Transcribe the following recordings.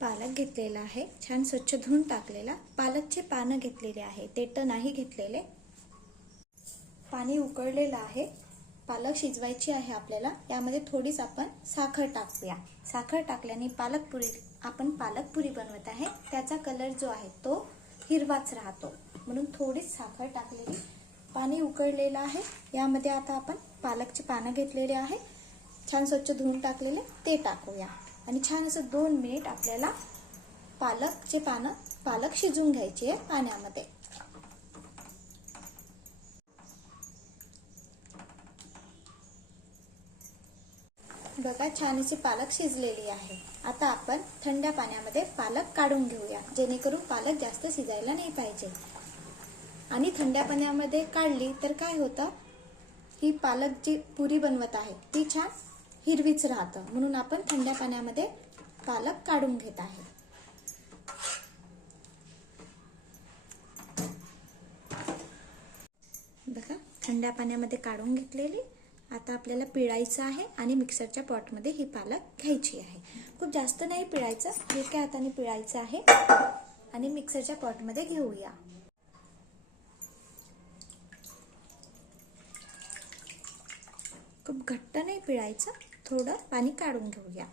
पालक घेतलेला आहे, छान स्वच्छ धुवून टाकलेला. पालकचे पानं घेतलेले आहे, देठ नाही घेतलेले. पाणी उकळलेलं आहे. पालक शिजवायची आहे आपल्याला. यामध्ये थोडीच आपण साखर टाकूया. साखर टाकल्याने आपण पालकपुरी बनवत आहे, त्याचा कलर जो आहे तो हिरवाच राहतो, म्हणून थोडीच साखर टाकलेली. पाणी उकळलेलं आहे. यामध्ये आता आपण पालकचे पानं घेतलेले आहे, छान स्वच्छ धुवून टाकलेले, ते टाकूया. आणि छान असं 2 मिनिट आपल्याला पालक शिजून घ्यायची आहे पाण्यामध्ये. बघा, छान अशी पालक शिजलेली आहे. आता आपण थंड पाण्यामध्ये पालक काढून घेऊया, जेणेकरून पालक जास्त शिजायला नाही पाहिजे. आणि थंड पाण्यामध्ये काढली तर काय होतं, ही पालक जी पुरी बनवत आहे ती छान हिरवीच राहतं, म्हणून आपण थंड पाण्यामध्ये पालक काढून घेत आहे. बघा, थंड पाण्यामध्ये काढून घेतलेली. आता आपल्याला पिळायचं आहे आणि मिक्सरच्या पॉटमध्ये ही पालक घ्यायची आहे. खूप जास्त नाही पिळायचं, हलक्या हाताने पिळायचं आहे आणि मिक्सरच्या पॉटमध्ये घेऊया. खूप घट्ट नाही पिळायचं, थोडं पाणी काढून घेऊया.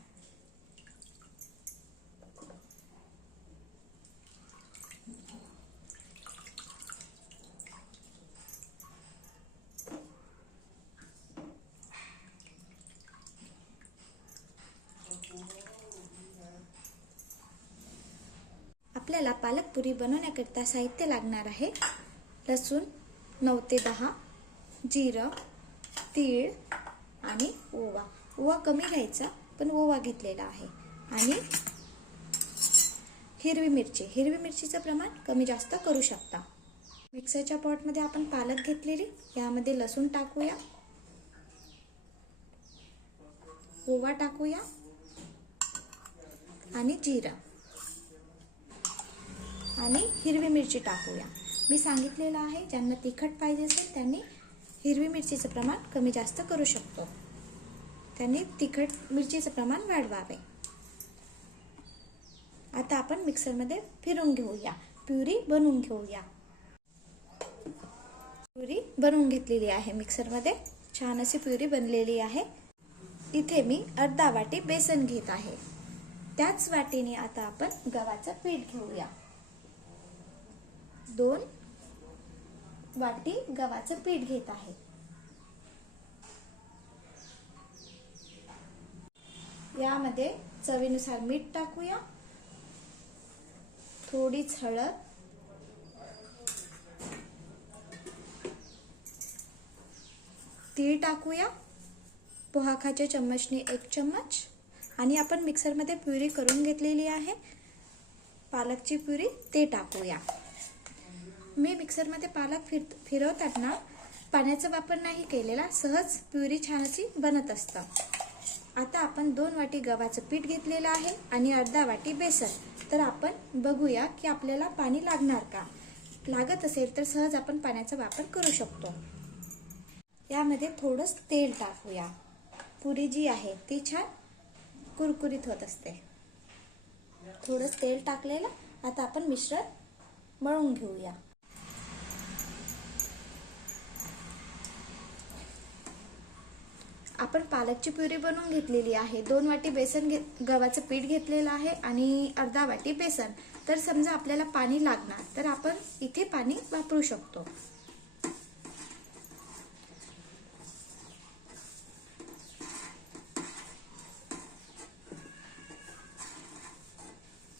आपल्याला पालक पुरी बनवण्याकरिता साहित्य लागणार आहे. लसूण 9 ते 10, जिरं, तीळ आणि ओवा. ओवा कमी घ्यायचा, पण ओवा घेतलेला आहे. आणि हिरवी मिरची. हिरवी मिरचीचं प्रमाण कमी जास्त करू शकता. मिक्सरच्या पॉटमध्ये आपण पालक घेतलेली, यामध्ये लसूण टाकूया, ओवा टाकूया आणि जिरं आणि हिरवी मिरची टाकूया. मी सांगितलेलं आहे, ज्यांना तिखट पाहिजे असेल त्यांनी हिरवी मिरचीचं प्रमाण कमी जास्त करू शकतो. त्यांनी तिखट मिरचीचं प्रमाण वाढवावे. आता आपण मिक्सरमध्ये फिरवून घेऊया, प्युरी बनवून घेऊया. प्युरी बनवून घेतलेली आहे मिक्सरमध्ये. छान अशी प्युरी बनलेली आहे. इथे मी अर्धा वाटी बेसन घेत आहे. त्याच वाटीने आता आपण गव्हाचं पीठ घेऊया. 2 वाटी गव्हाचं पीठ घेत आहे. यामध्ये चवीनुसार मीठ टाकूया, थोडीच हळद, तीळ टाकूया, पोहाखाच्या चम्मचने 1 चम्मच. आणि आपण मिक्सरमध्ये प्युरी करून घेतलेली आहे पालकची प्युरी, ते टाकूया. मी मिक्सरमध्ये पालक फिरवताना पाण्याचा वापर नाही केलेला, सहज प्युरी छान अशी बनत असतं. आता आपण 2 वाटी गव्हाचं पीठ घेतलेलं आहे आणि अर्धा वाटी बेसन. तर आपण बघूया की आपल्याला पाणी लागणार का. लागत असेल तर सहज आपण पाण्याचा वापर करू शकतो. यामध्ये थोडंच तेल टाकूया. पुरी जी आहे ती छान कुरकुरीत होत असते. थोडंच तेल टाकलेलं. आता आपण मिश्रण मळून घेऊया. आपण पालकची प्युरी बनवून घेतलेली आहे. 2 वाटी गव्हाचं पीठ घेतलेलं आहे आणि अर्धा वाटी बेसन. तर समजा आपल्याला पाणी लागणार तर आपण इथे पाणी वापरू शकतो.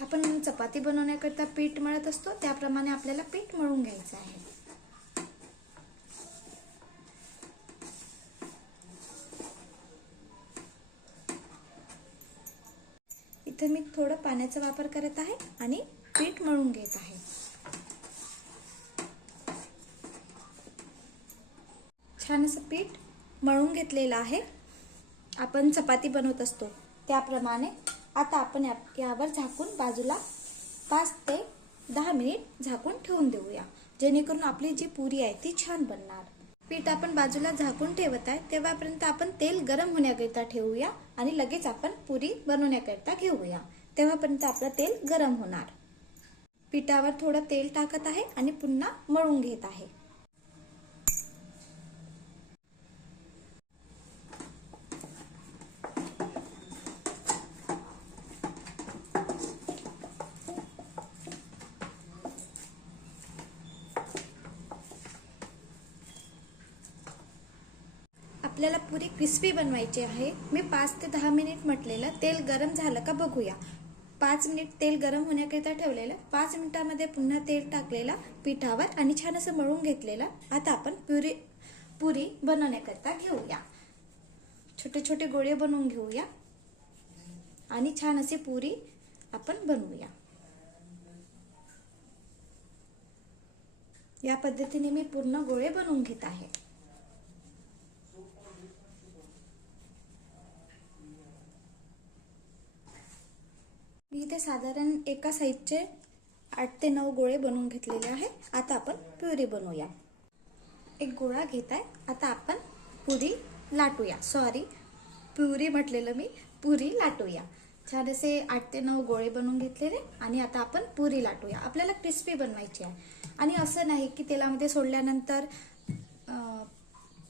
आपण चपाती बनवण्याकरता पीठ मळत असतो, त्याप्रमाणे आपल्याला पीठ मळून घ्यायचं आहे. इथे मी थोडं पाण्याचा वापर करत आहे आणि पीठ मळून घेत आहे. छान असं पीठ मळून घेतलेलं आहे. आपण चपाती बनवत असतो त्याप्रमाणे. आता आपण यावर झाकून बाजूला 5 ते 10 मिनिट झाकून ठेवून देऊया, जेणेकरून आपली जी पुरी आहे ती छान बनणार. पीठ आपण बाजूला झाकून ठेवत आहे तेव्हापर्यंत आपण तेल गरम होण्याकरिता ठेवूया आणि लगेच आपण पुरी बनवण्याकरिता घेऊया. तेव्हापर्यंत आपलं तेल गरम होणार. पिठावर थोडं तेल टाकत आहे आणि पुन्हा मळून घेत आहे. आपल्याला पुरी क्रिस्पी बनवायची आहे. मी 5 ते 10 मिनिट म्हटलेलं. तेल गरम झालं का बघूया. 5 मिनिट तेल गरम होण्याकरिता ठेवलेलं. 5 मिनिटांमध्ये पुन्हा तेल टाकलेलं पिठावर आणि छान असं मळून घेतलेलं. आता आपण पुरी बनवण्याकरिता घेऊया. छोटे छोटे गोळे बनवून घेऊया आणि छान अशी पुरी आपण बनवूया. या पद्धतीने मी पूर्ण गोळे बनवून घेत आहे. मी इथे साधारण एका साइजचे 8 ते 9 गोळे बनवून घेतलेले आहे. आता आपण प्युरी बनवूया. एक गोळा घेत आहे. आता आपण पुरी लाटूया. प्युरी म्हटलेलं मी, पुरी लाटूया. छान असे 8 ते 9 गोळे बनवून घेतलेले आणि आता आपण पुरी लाटूया. आपल्याला क्रिस्पी बनवायची आहे आणि असं नाही की तेलामध्ये सोडल्यानंतर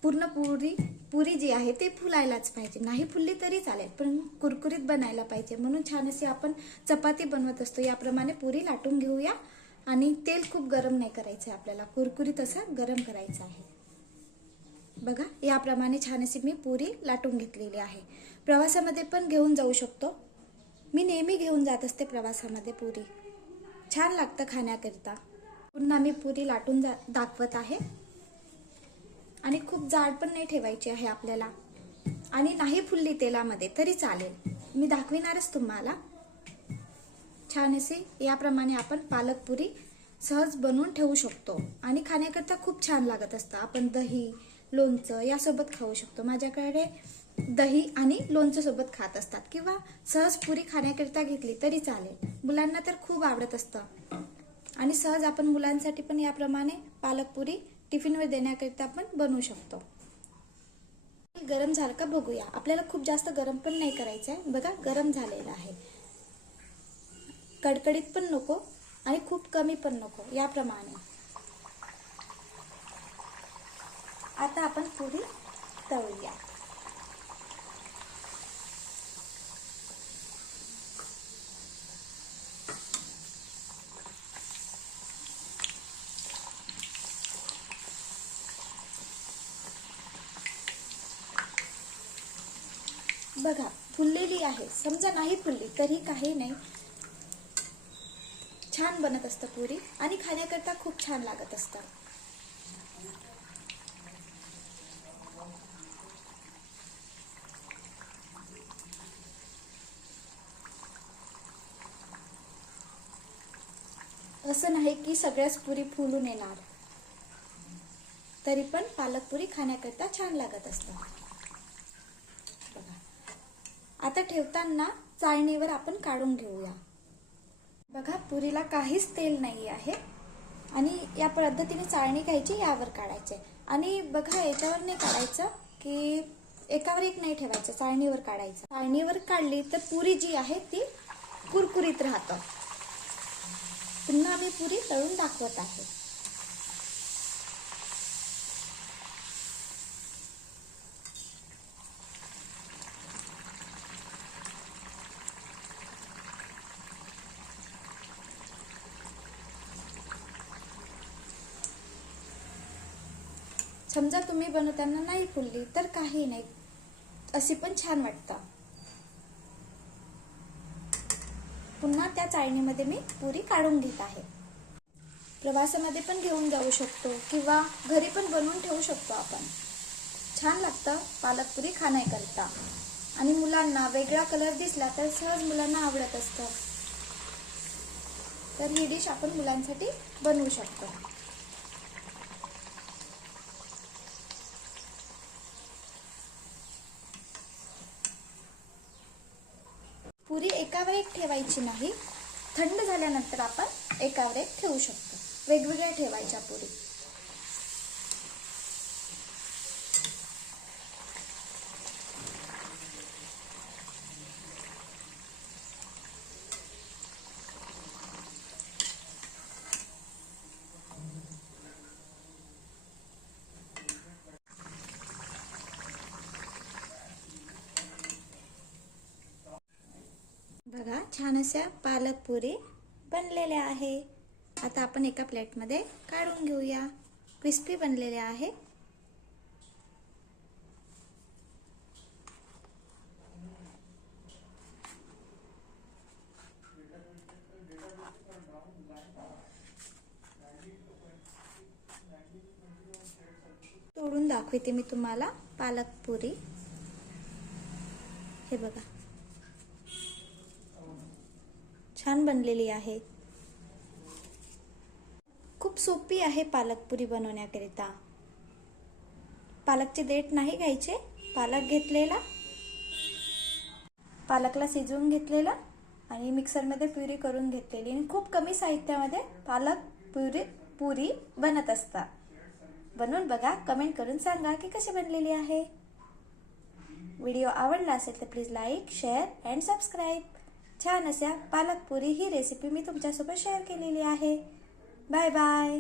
पूर्ण पुरी जी आहे ते फुलायलाच पाहिजे. नाही फुलली तरी चालेल, पण कुरकुरीत बनायला पाहिजे. म्हणून छान अशी आपण चपाती बनवत असतो याप्रमाणे पुरी लाटून घेऊया. आणि तेल खूप गरम नाही करायचं आहे आपल्याला, कुरकुरीत असं गरम करायचं आहे. बघा, याप्रमाणे छान अशी मी पुरी लाटून घेतलेली आहे. प्रवासामध्ये पण घेऊन जाऊ शकतो. मी नेहमी घेऊन जात असते प्रवासामध्ये पुरी. छान लागतं खाण्याकरिता. पुन्हा मी पुरी लाटून दाखवत आहे. आणि खूप जाड पण नाही ठेवायची आहे आपल्याला. आणि नाही फुलली तेलामध्ये तरी चालेल, मी दाखविणारच तुम्हाला. छान अशी याप्रमाणे आपण पालक पुरी सहज बनवून ठेवू शकतो आणि खाण्याकरता खूप छान लागत असतं. आपण दही, लोणचं यासोबत खाऊ शकतो. माझ्याकडे दही आणि लोणचं सोबत खात असतात. किंवा सहज पुरी खाण्याकरिता घेतली तरी चालेल. मुलांना तर खूप आवडत असतं. आणि सहज आपण मुलांसाठी पण याप्रमाणे पालक पुरी टिफिनवर देण्याकरिता आपण बनवू शकतो. गरम झालं का बघूया. आपल्याला खूप जास्त गरम पण नाही करायचं आहे. बघा, गरम झालेलं आहे. कडकडीत पण नको आणि खूप कमी पण नको, याप्रमाणे. आता आपण पुरी तळूया. बघा, फुललेली आहे. समजा नाही फुलली तरी काही नाही, छान बनत असतं पुरी आणि खाण्याकरता खूप छान लागत असतं. असं नाही की सगळ्याच पुरी फुलून येणार, तरी पण पालक पुरी खाण्याकरता छान लागत असतं. आता ठेवताना चाळणीवर आपण काढून घेऊया. बघा, पुरीला काहीच तेल नाही आहे आणि या पद्धतीने चाळणी घ्यायची, यावर काढायचे. आणि बघा, याच्यावर नाही काढायचं की एकावर एक नाही ठेवायचं, चाळणीवर काढायचं. चाळणीवर काढली तर पुरी जी आहे ती कुरकुरीत राहतं. पुन्हा मी पुरी तळून दाखवत आहे. समजा तुम्ही बनवताना नाही फुलली तर काही नाही, अशी पण छान वाटतं. पुन्हा त्या चाळणीमध्ये मी पुरी काढून घेत आहे. प्रवासामध्ये पण घेऊन जाऊ शकतो किंवा घरी पण बनवून ठेवू शकतो आपण. छान लागतं पालक पुरी खाण्याकरिता. आणि मुलांना वेगळा कलर दिसला तर सहज मुलांना आवडत असतं. तर ही डिश आपण मुलांसाठी बनवू शकतो. पुरी एकावर एक ठेवायची नाही, थंड झाल्यानंतर आपण एकावर एक ठेवू शकतो. वेगवेगळ्या ठेवायच्या पुरी. बघा, छान अशा पालक पुरी बनलेल्या आहे. आता आपण एका प्लेटमध्ये काढून घेऊया. क्रिस्पी बनलेले आहे. तोडून दाखवते मी तुम्हाला पालक पुरी. हे बघा, छान बनलेली आहे. खूप सोपी आहे पालक पुरी बनवण्याकरिता. पालकचे देठ नाही घ्यायचे. पालक घेतलेला, पालकला शिजवून घेतलेला आणि मिक्सरमध्ये प्युरी करून घेतलेली. आणि खूप कमी साहित्यामध्ये पालक पुरी बनत असतात. बनवून बघा, कमेंट करून सांगा की कशी बनलेली आहे. व्हिडिओ आवडला असेल तर please like, share and subscribe. छान अशा पालक पुरी ही रेसिपी मी तुमच्यासोबत शेअर केलेली आहे. Bye bye.